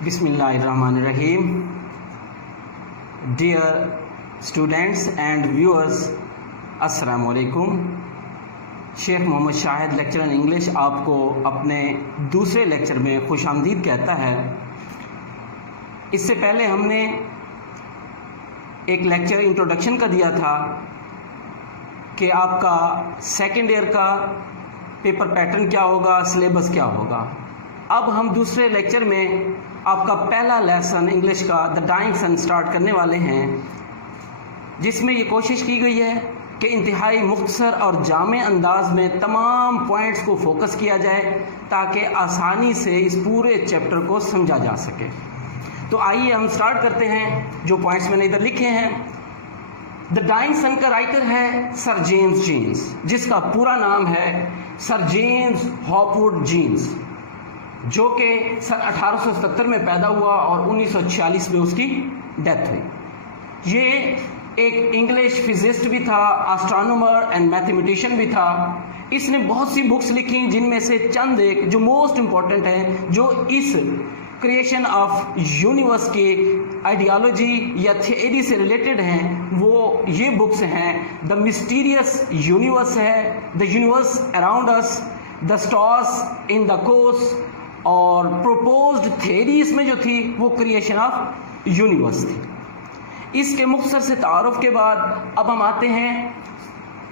Bismillahirrahmanirrahim. Dear students and viewers, Assalamu alaikum. Sheikh Mohammad Shahid lecture in English आपको अपने दूसरे lecture में खुश आमदीद कहता है। इससे पहले हमने एक लेक्चर इंट्रोडक्शन का दिया था कि आपका सेकेंड ईयर का पेपर पैटर्न क्या होगा, सिलेबस क्या होगा। अब हम दूसरे लेक्चर में आपका पहला लेसन इंग्लिश का द डाइंग सन स्टार्ट करने वाले हैं, जिसमें ये कोशिश की गई है कि इंतहाई मुख्तसर और जामे अंदाज में तमाम पॉइंट्स को फोकस किया जाए ताकि आसानी से इस पूरे चैप्टर को समझा जा सके। तो आइए हम स्टार्ट करते हैं। जो पॉइंट्स मैंने इधर लिखे हैं, द डाइंग सन का राइटर है सर जेम्स जीन्स, जिसका पूरा नाम है सर जेम्स हॉपवुड जीन्स, जो कि सन 1877 में पैदा हुआ और 1946 में उसकी डेथ हुई। ये एक इंग्लिश फिजिस्ट भी था, एस्ट्रोनॉमर एंड मैथमेटिशियन भी था। इसने बहुत सी बुक्स लिखी, जिनमें से चंद एक जो मोस्ट इम्पॉर्टेंट हैं, जो इस क्रिएशन ऑफ यूनिवर्स के आइडियोलॉजी या थियरी से रिलेटेड हैं, वो ये बुक्स हैं। द मिस्टीरियस यूनिवर्स है, the universe around us, the stars in the course, और प्रोपोज्ड थियरी इसमें जो थी वो क्रिएशन ऑफ यूनिवर्स थी। इसके मुख्तसर से तारुफ के बाद अब हम आते हैं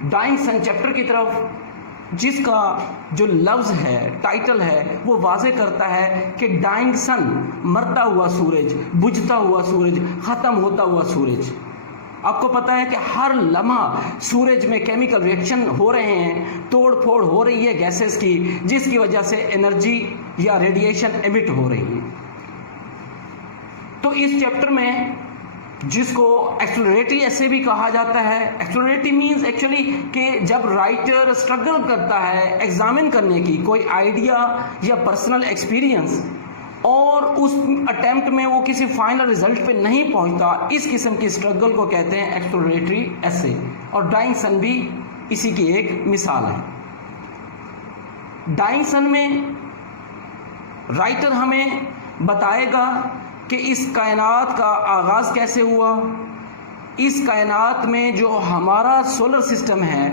डाइंग सन चैप्टर की तरफ, जिसका जो लफ्ज़ है, टाइटल है, वो वाज़े करता है कि डाइंग सन, मरता हुआ सूरज, बुझता हुआ सूरज, ख़त्म होता हुआ सूरज। आपको पता है कि हर लम्हा सूरज में केमिकल रिएक्शन हो रहे हैं, तोड़ फोड़ हो रही है गैसेस की, जिसकी वजह से एनर्जी या रेडिएशन एमिट हो रही है। तो इस चैप्टर में, जिसको एक्सप्लोरेटरी ऐसे भी कहा जाता है, एक्सप्लोरेटरी मीन्स एक्चुअली कि जब राइटर स्ट्रगल करता है एग्जामिन करने की कोई आइडिया या पर्सनल एक्सपीरियंस, और उस अटेम्प्ट में वो किसी फाइनल रिजल्ट पे नहीं पहुंचता, इस किस्म की स्ट्रगल को कहते हैं एक्सप्लोरेटरी एसे। और डाइंग सन भी इसी की एक मिसाल है। डाइंग सन में राइटर हमें बताएगा कि इस कायनात का आगाज़ कैसे हुआ, इस कायनात में जो हमारा सोलर सिस्टम है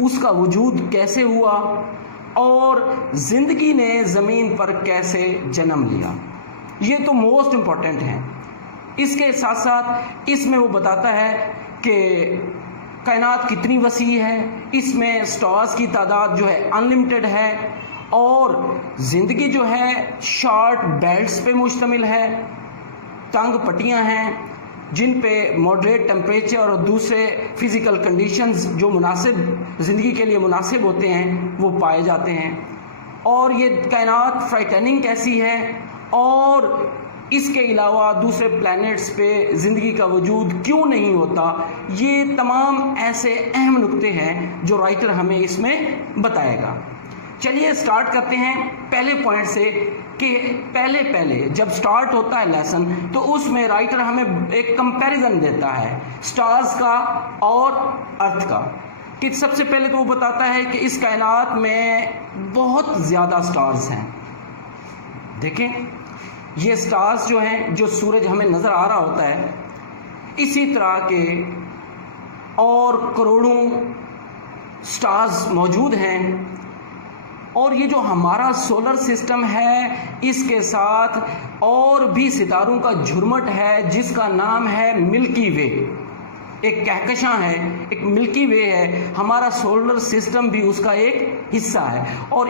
उसका वजूद कैसे हुआ, और ज़िंदगी ने ज़मीन पर कैसे जन्म लिया। ये तो मोस्ट इम्पॉर्टेंट है। इसके साथ साथ इसमें वो बताता है कि कायनात कितनी वसी है, इसमें स्टार्स की तादाद जो है अनलिमिटेड है, और ज़िंदगी जो है शॉर्ट बेल्ट्स पे मुश्तमिल है, तंग पट्टियाँ हैं जिन पे मॉडरेट टेम्परेचर और दूसरे फिज़िकल कंडीशंस जो मुनासिब ज़िंदगी के लिए मुनासिब होते हैं वो पाए जाते हैं। और ये कायनात फ्राइटनिंग कैसी है, और इसके अलावा दूसरे प्लैनेट्स पे ज़िंदगी का वजूद क्यों नहीं होता, ये तमाम ऐसे अहम नुक्ते हैं जो राइटर हमें इसमें बताएगा। चलिए स्टार्ट करते हैं पहले पॉइंट से कि पहले जब स्टार्ट होता है लेसन, तो उसमें राइटर हमें एक कंपैरिजन देता है स्टार्स का और अर्थ का। कि सबसे पहले तो वो बताता है कि इस कायनात में बहुत ज़्यादा स्टार्स हैं। देखें, ये स्टार्स जो हैं, जो सूरज हमें नज़र आ रहा होता है, इसी तरह के और करोड़ों स्टार्स मौजूद हैं। और ये जो हमारा सोलर सिस्टम है, इसके साथ और भी सितारों का झुरमट है, जिसका नाम है मिल्की वे। एक कहकशां है, एक मिल्की वे है, हमारा सोलर सिस्टम भी उसका एक हिस्सा है। और